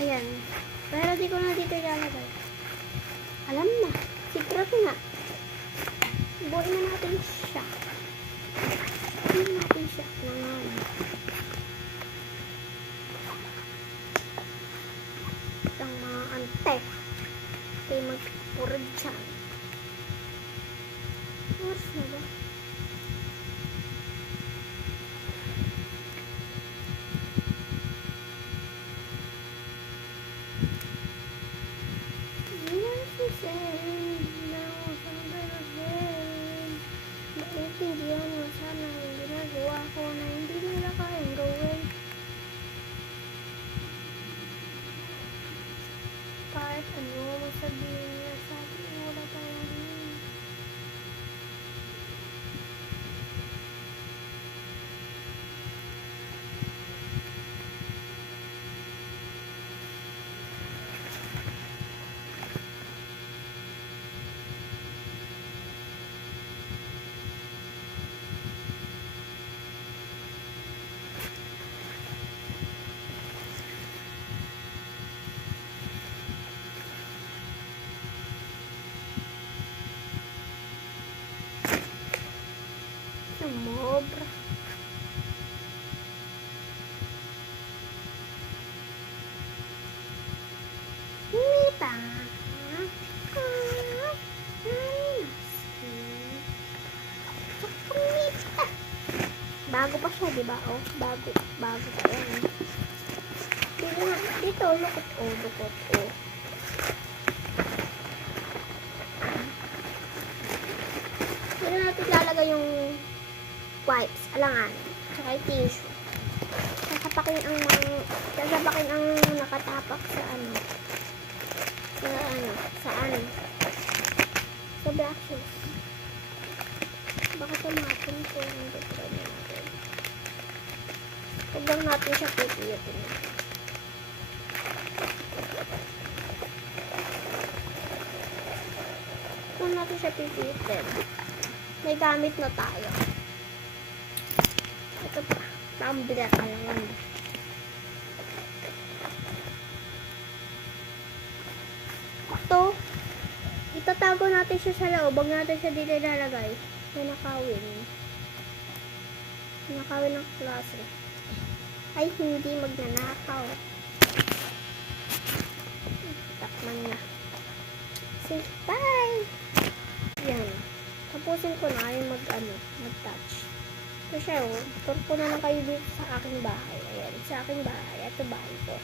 Ayan. Pero di ko na dito ilalagay. Alam na. Secret nga. Buuin na natin siya. Buuin natin siya. Nangan. Ang mga ante. Kaya magpurad siya. Oras na ba? Naiintindihan mo sana yung ginagawa ko na hindi nila kayang gawin. Kahit ano masabihin niya sa akin, wala tayong gawin. Sumobra. Mita. Mita. Bago pa siya, di ba? Oh, bago pa yan. Dito, lukot. Oh, lukot. Oh. Dito natin lalagay yung wipes, alangan, tsaka yung tissue. Sasapakin ang nakatapak sa sa black shoes. Baka tumapon po yung dito natin. Huwag lang natin siya pipiyutin. Huwag natin siya pipiyutin. May gamit na tayo. Ito pa. Pambila ka lang. Ito. Itatago natin siya sa loob. Huwag natin siya dito ilalagay. May nakawin. Nakawin ng klase. Ay, hindi magnanakaw. Takman na. Say bye! Yan. Tapusin ko na yung mag-touch. So, siya, tour ko na lang kayo dito sa aking bahay. Ayan, sa aking bahay. Ito bahay ko.